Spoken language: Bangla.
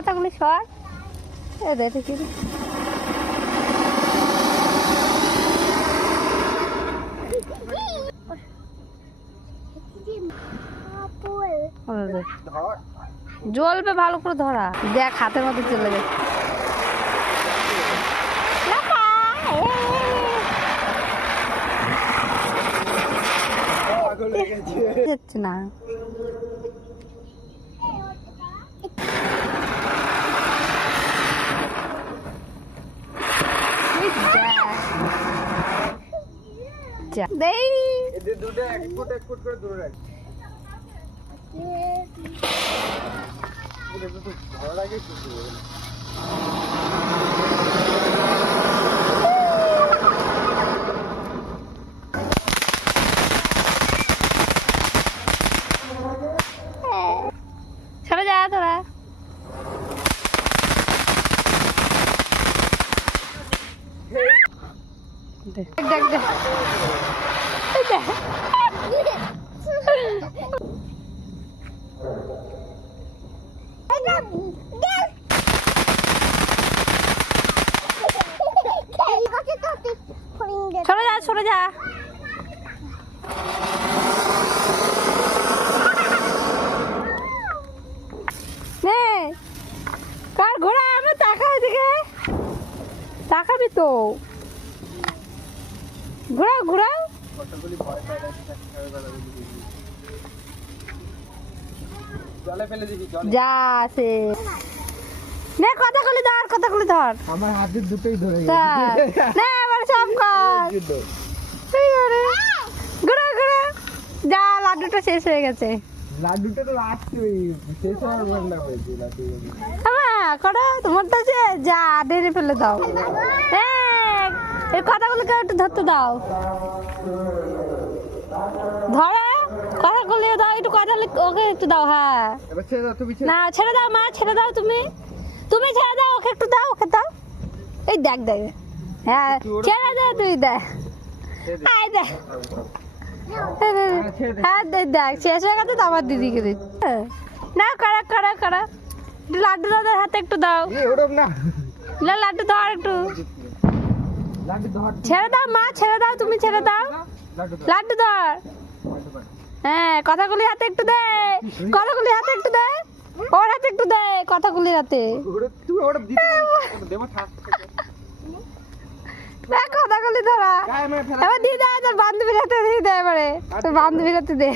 কথাগুলি সর এ দেখে কি জ্বলবে ভালো করে ধরা দেখ হাতের মধ্যে চলে গেছে যাচ্ছে না দেই দুটো এক ফুট করে দূরে রাখ ভালো লাগে সরে যা তোরা দেখ দেখ দেখ সরে যা সরে যা নে কার ঘোড়া আমি তাকা এদিকে তাকাবি তো ঘোরাও ঘোরাও জলে ফেলে দিবি যা আছে নে কথাগুলি ধর আমার হাতের দুটোই ধরে নে আমার সব কর ঘোরা ঘোরা যা লাড্ডুটা শেষ হয়ে গেছে লাড্ডুটা তো আসছেই শেষ হওয়ার বেলা হয়েছে লাড্ডু করো তোমার তো যা ডেরে ফেলে দাও এই কথাগুলোকে একটু ধরতে দাও ধরে কথাগুলি দাও একটু কথা ওকে একটু দাও হ্যাঁ এবার ছেড়ে দাও তুমি না ছেড়ে দাও মা ছেড়ে দাও তুমি ছেড়ে দাও ওকে একটু দাও ওকে দাও এই দেখ দেখ হ্যাঁ ছেড়ে দে তুই দেখ আয় দেখ হ্যাঁ দেখ শেষ হয়ে গেছে তো আমার দিদিকে দিচ্ছি না করা করা করা লাড্ডু দাদার হাতে একটু দাও না লাড্ডু দাও আর একটু ছেড়ে দাও মা ছেড়ে দাও তুমি ছেড়ে দাও লাড্ডু ধর হ্যাঁ কথাগুলি হাতে একটু দে কথাগুলি হাতে একটু দে ওর হাতে একটু দে কথাগুলি হাতে কথাগুলি ধরা এবার দিয়ে দেয় তোর বান্ধবীর হাতে দিয়ে দে এবারে তোর বান্ধবীর হাতে দে